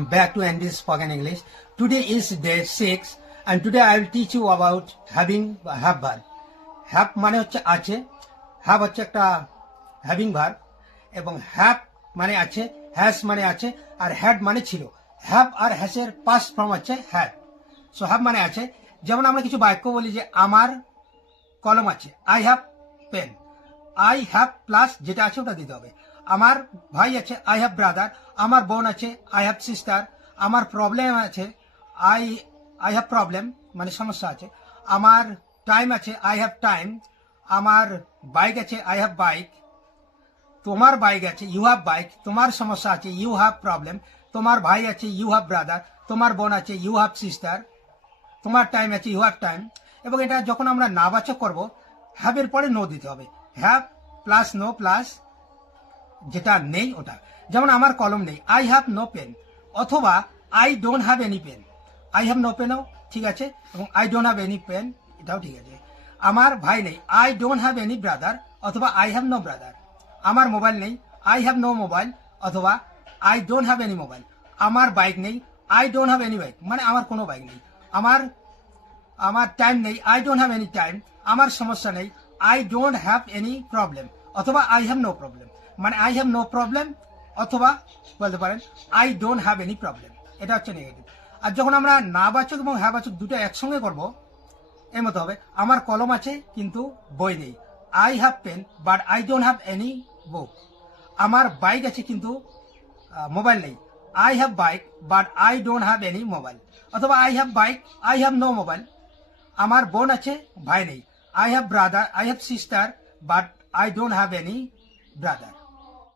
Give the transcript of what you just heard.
welcome back to Andy's Spoken English. Today is day 6 and today I will teach you about having have verb. Have মানে হচ্ছে আছে, have হচ্ছে একটা having verb এবং have মানে আছে, has মানে আছে আর had মানে ছিল। have আর has এর past form হচ্ছে had. So have মানে আছে, যেমন আমরা কিছু বাক্য বলি যে আমার কলম আছে, I have pen. I have plus যেটা আছে ওটা দিতে হবে। আমার ভাই আছে, I have brother. আমার বোন আছে, I have sister. আমার প্রবলেম আছে, I have problem মানে সমস্যা আছে। আমার টাইম আছে, I have time. আমার বাইক আছে, I have bike. তোমার বাইক আছে, you have bike. তোমার সমস্যা আছে, you have problem. তোমার ভাই আছে, you have brother. তোমার বোন আছে, you have sister. তোমার টাইম আছে, you have time. এবং এটা যখন আমরা নাবাচক করব, have এর পরে নো দিতে হবে। have প্লাস নো প্লাস যেটা নেই ওটা। যেমন আমার কলম নেই, আই হ্যাভ নো পেন, অথবা I don't have any pen. I have no পেনও ঠিক আছে এবং I don't have any pen এটাও ঠিক আছে। আমার ভাই নেই, I don't have any brother, অথবা আই হ্যাভ নো ব্রাদার। আমার মোবাইল নেই, আই হ্যাভ নো মোবাইল, অথবা I don't have any mobile. আমার বাইক নেই, I don't have any bike, মানে আমার কোনো বাইক নেই। আমার টাইম নেই, I don't have any time. আমার সমস্যা নেই, I don't have any problem, অথবা আই হ্যাভ নো প্রবলেম, মানে আই হ্যাভ নো প্রবলেম অথবা বলতে পারেন I don't have any problem. এটা হচ্ছে নেগেটিভ। আর যখন আমরা নাবাচক এবং হ্যাবাচক দুটো একসঙ্গে করব, এর মতো হবে আমার কলম আছে কিন্তু বই নেই, I have pen but I don't have any book. আমার বাইক আছে কিন্তু মোবাইল নেই, I have bike but I don't have any mobile, অথবা I have bike I have no mobile. আমার বোন আছে, ভাই নেই, I have brother I have sister but I don't have any brother.